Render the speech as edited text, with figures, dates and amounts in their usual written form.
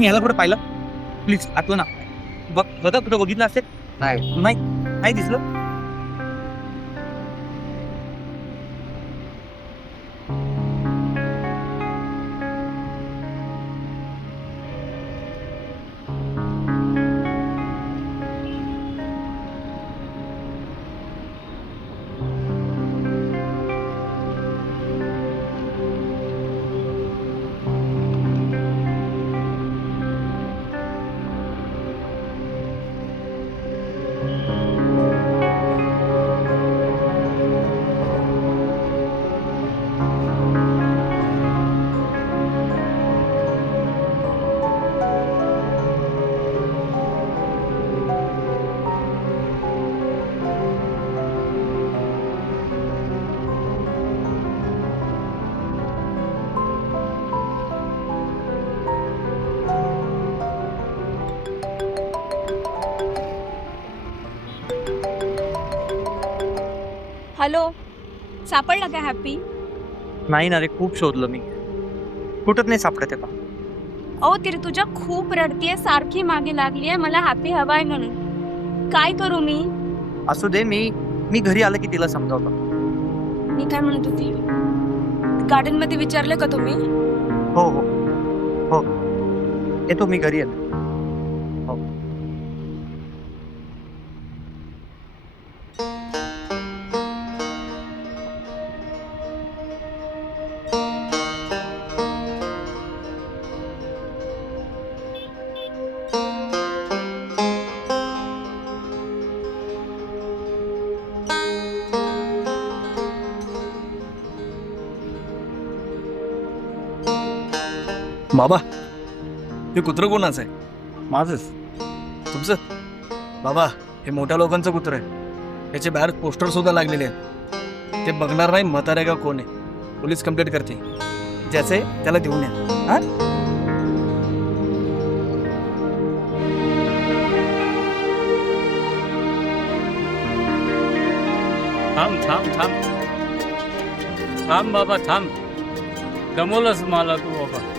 तुम्ही याला कुठं पाहिलं? प्लीज आठवं ना. बघा कुठं बघितलं असेल? नाही. नाही नाही दिसलं. हॅलो, सापडला का हॅपी? नाही ना रे, खूप शोधलं मी, कुठंच नाही सापडत आहे. अहो ती तुझ्या खूप रडतीये, सारखी मागे लागलीये मला हॅपी हवाय म्हणून. काय करू मी? असू दे, मी घरी आलं की तिला समजावतो. मी काय म्हणत होती, गार्डन मध्ये विचारलं का तुम्ही? हो हो हो, येतो मी घरी येतो. हो. बाबा, हे कुत्रं कोणाचं आहे? माझंच. तुमचं? बाबा, हे मोठ्या लोकांचं कुत्रं आहे. त्याचे बाहेर पोस्टर सुद्धा लागलेले आहेत. ते बघणार नाही म्हातारे का कोण आहे. पोलीस कंप्लेंट करते. ज्याचे त्याला देऊन या. हा? थांब थांब थांब थांब बाबा थांब. गमवलंस मला तू बाबा.